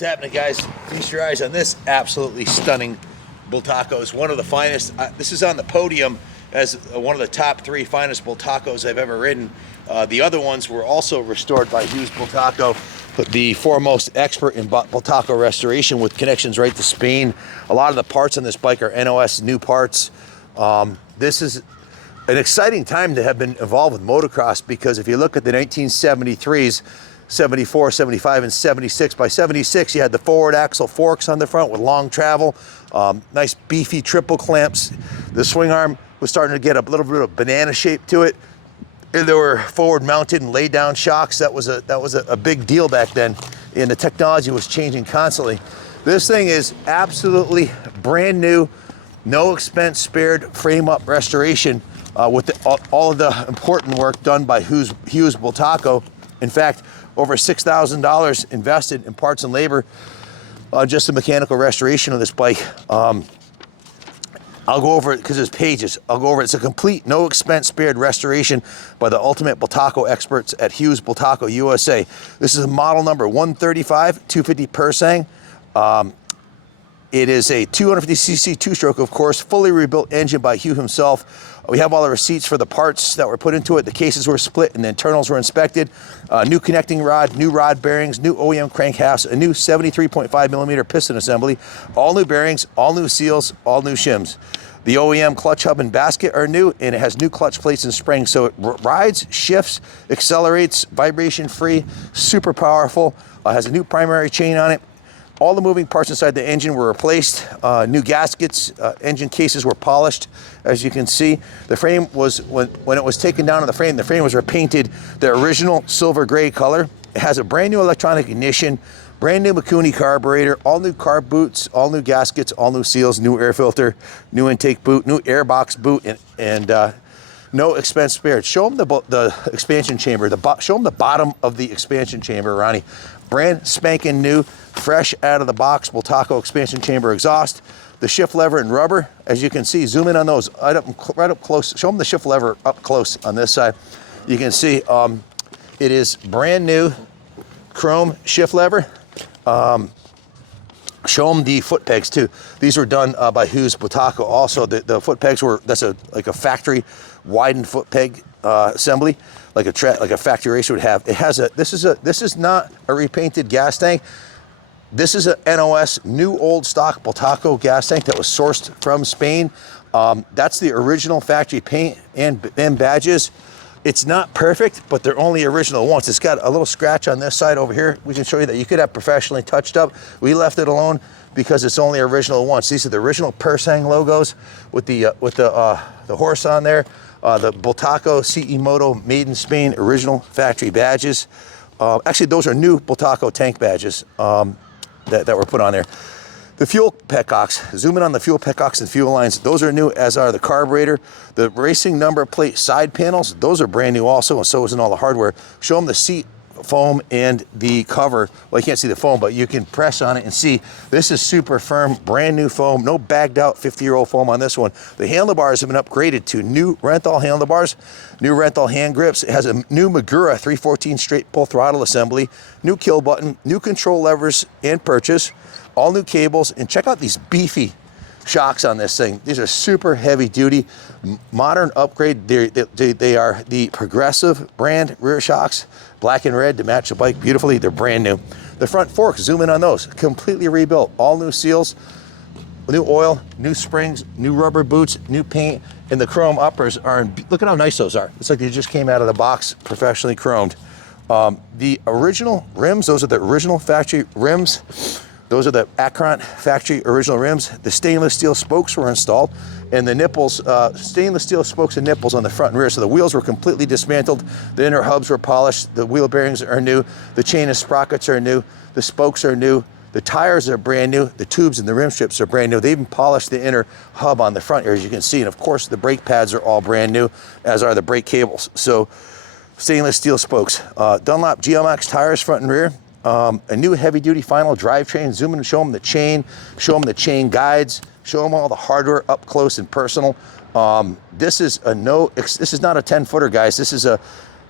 What's happening, guys? Feast your eyes on this absolutely stunning Bultaco. It's one of the finest. This is on the podium as one of the top 3 finest Bultacos I've ever ridden. The other ones were also restored by Hughes Bultaco, the foremost expert in Bultaco restoration with connections right to Spain. A lot of the parts on this bike are NOS new parts. This is an exciting time to have been involved with motocross, because if you look at the 1973s, 74, 75, and 76. By 76, you had the forward axle forks on the front with long travel, nice beefy triple clamps. The swing arm was starting to get a little bit of banana shape to it. And there were forward mounted and laid down shocks. That was a big deal back then, and the technology was changing constantly. This thing is absolutely brand new, no expense spared frame up restoration with all of the important work done by Hughes Bultaco. In fact, over $6,000 invested in parts and labor, just the mechanical restoration of this bike. I'll go over it because there's pages. I'll go over it. It's a complete, no expense spared restoration by the ultimate Bultaco experts at Hughes Bultaco USA. This is model number 135 250 Pursang. It is a 250cc two-stroke, of course, fully rebuilt engine by Hugh himself. We have all the receipts for the parts that were put into it. The cases were split and the internals were inspected. New connecting rod, new rod bearings, new OEM crank halves, a new 73.5 millimeter piston assembly, all new bearings, all new seals, all new shims. The OEM clutch hub and basket are new, and it has new clutch plates and springs, so it rides, shifts, accelerates, vibration free, super powerful. Has a new primary chain on it. All the moving parts inside the engine were replaced. New gaskets, engine cases were polished, as you can see. The frame was, when it was taken down on the frame was repainted the original silver gray color. It has a brand new electronic ignition, brand new Mikuni carburetor, all new carb boots, all new gaskets, all new seals, new air filter, new intake boot, new airbox boot, and no expense spared. Show them the expansion chamber. Show them the bottom of the expansion chamber, Ronnie. Brand spanking new, fresh out of the box Bultaco expansion chamber exhaust. The shift lever and rubber, as you can see, zoom in on those right up close. Show them the shift lever up close on this side. You can see it is brand new chrome shift lever. Show them the foot pegs too. These were done by Hughes Bultaco. Also, the foot pegs were, that's like a factory widened foot peg assembly, like a factory racer would have. It has this is not a repainted gas tank. This is a NOS new old stock Bultaco gas tank that was sourced from Spain. That's the original factory paint and badges. It's not perfect, but they're only original once. It's got a little scratch on this side over here. We can show you that you could have professionally touched up. We left it alone because it's only original once. These are the original Pursang logos with the horse on there. The Bultaco CE Moto made in Spain original factory badges. Actually, those are new Bultaco tank badges that were put on there. The fuel petcocks, zoom in on the fuel petcocks and fuel lines. Those are new, as are the carburetor. The racing number plate side panels, those are brand new also, and so isn't all the hardware. Show them the seat foam and the cover. Well, you can't see the foam, but you can press on it and see this is super firm, brand new foam, no bagged out 50-year-old foam on this one. The handlebars have been upgraded to new Renthal handlebars, new Renthal hand grips. It has a new Magura 314 straight pull throttle assembly, new kill button, new control levers and purchase, all new cables, and check out these beefy shocks on this thing. These are super heavy duty, modern upgrade. They are the Progressive brand rear shocks, black and red to match the bike beautifully. They're brand new. The front forks, zoom in on those, completely rebuilt, all new seals, new oil, new springs, new rubber boots, new paint, and the chrome uppers are look at how nice those are. It's like they just came out of the box, professionally chromed. The original rims, those are the original factory rims. Those are the Akron factory original rims. The stainless steel spokes were installed, and the nipples, stainless steel spokes and nipples on the front and rear. So the wheels were completely dismantled. The inner hubs were polished. The wheel bearings are new. The chain and sprockets are new. The spokes are new. The tires are brand new. The tubes and the rim strips are brand new. They even polished the inner hub on the front here, as you can see. And of course, the brake pads are all brand new, as are the brake cables. So stainless steel spokes. Dunlop GLMAX tires, front and rear. A new heavy-duty final drivetrain. Zoom in and show them the chain. Show them the chain guides. Show them all the hardware up close and personal. This is not a 10-footer, guys. This is a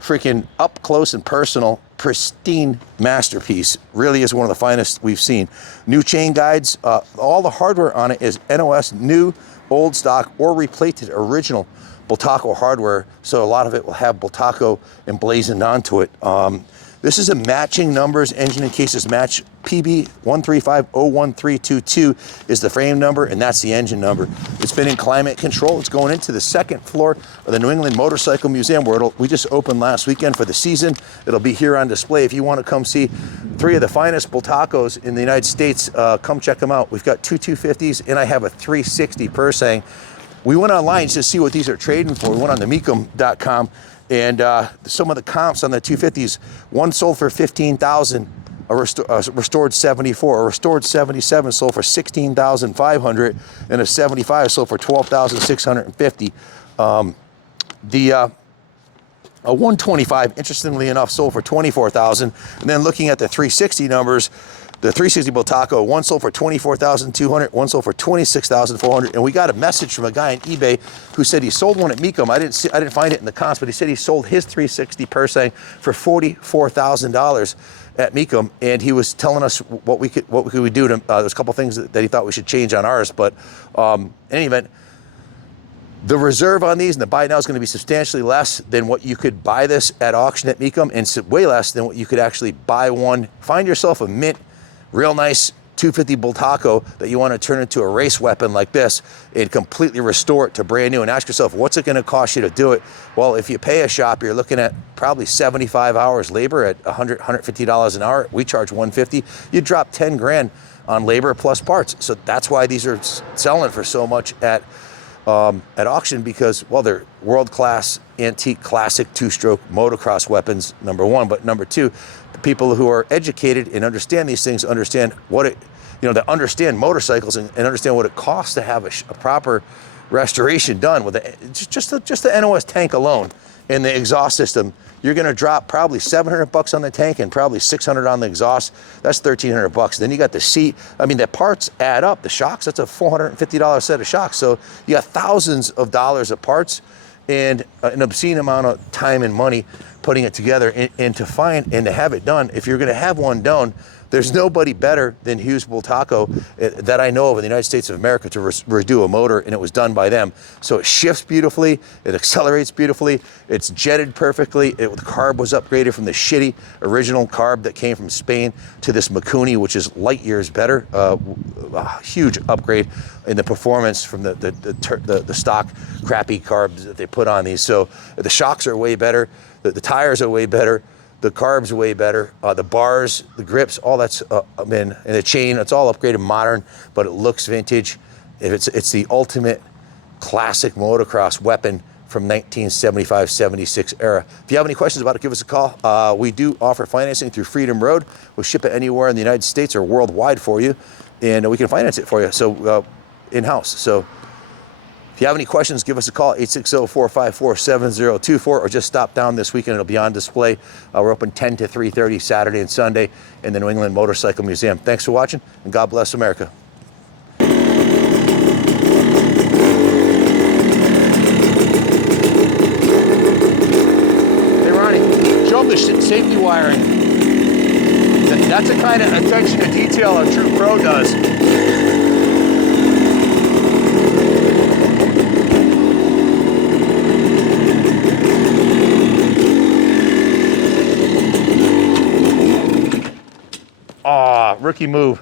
freaking up close and personal, pristine masterpiece. Really is one of the finest we've seen. New chain guides, all the hardware on it is NOS, new, old stock, or replated original Bultaco hardware. So a lot of it will have Bultaco emblazoned onto it. This is a matching numbers, engine and cases match. PB135-01322 is the frame number, and that's the engine number. It's been in climate control. It's going into the second floor of the New England Motorcycle Museum, where we just opened last weekend for the season. It'll be here on display. If you want to come see 3 of the finest Bultacos in the United States, come check them out. We've got 2 250s, and I have a 360 Pursang. We went online just to see what these are trading for. We went on the Mecum.com, and some of the comps on the 250s, one sold for $15,000, a restored 74, a restored 77 sold for $16,500, and a 75 sold for $12,650. A 125, interestingly enough, sold for $24,000. And then looking at the 360 numbers, the 360 Bultaco, one sold for $24,200, one sold for $26,400, and we got a message from a guy on eBay who said he sold one at Mecum. I didn't find it in the comps, but he said he sold his 360 Pursang for $44,000 at Mecum, and he was telling us what we could do to. There's a couple things that he thought we should change on ours, but in any event, the reserve on these and the buy now is going to be substantially less than what you could buy this at auction at Mecum, and way less than what you could actually buy one. Find yourself a mint, real nice 250 Bultaco that you want to turn into a race weapon like this and completely restore it to brand new, and ask yourself, what's it going to cost you to do it? Well, if you pay a shop, you're looking at probably 75 hours labor at $100, $150 an hour. We charge $150. You drop 10 grand on labor plus parts. So that's why these are selling for so much at auction, because, well, they're world-class, antique, classic two-stroke motocross weapons, number one. But number two, the people who are educated and understand these things understand what it, that understand motorcycles and understand what it costs to have a proper restoration done with just the NOS tank alone and the exhaust system. You're going to drop probably $700 on the tank and probably $600 on the exhaust. That's $1,300. Then you got the seat. I mean, the parts add up. The shocks, that's a $450 set of shocks. So you got thousands of dollars of parts and an obscene amount of time and money putting it together, and to find and to have it done. If you're going to have one done, there's nobody better than Hughes Bultaco that I know of in the United States of America to redo a motor, and it was done by them. So it shifts beautifully, it accelerates beautifully, it's jetted perfectly. The carb was upgraded from the shitty original carb that came from Spain to this Mikuni, which is light years better. A huge upgrade in the performance from the stock crappy carbs that they put on these. So the shocks are way better, the tires are way better, the carbs are way better, the bars, the grips, all that's and the chain, it's all upgraded, modern, but it looks vintage. It's the ultimate classic motocross weapon from 1975-76 era. If you have any questions about it, give us a call. We do offer financing through Freedom Road. We'll ship it anywhere in the United States or worldwide for you, and we can finance it for you, so in-house. So if you have any questions, give us a call, 860-454-7024, or just stop down this weekend. It'll be on display. We're open 10 to 3:30 Saturday and Sunday in the New England Motorcycle Museum. Thanks for watching, and God bless America. Hey, Ronnie, show them the safety wiring. That's the kind of attention to detail a true pro does. Rookie move.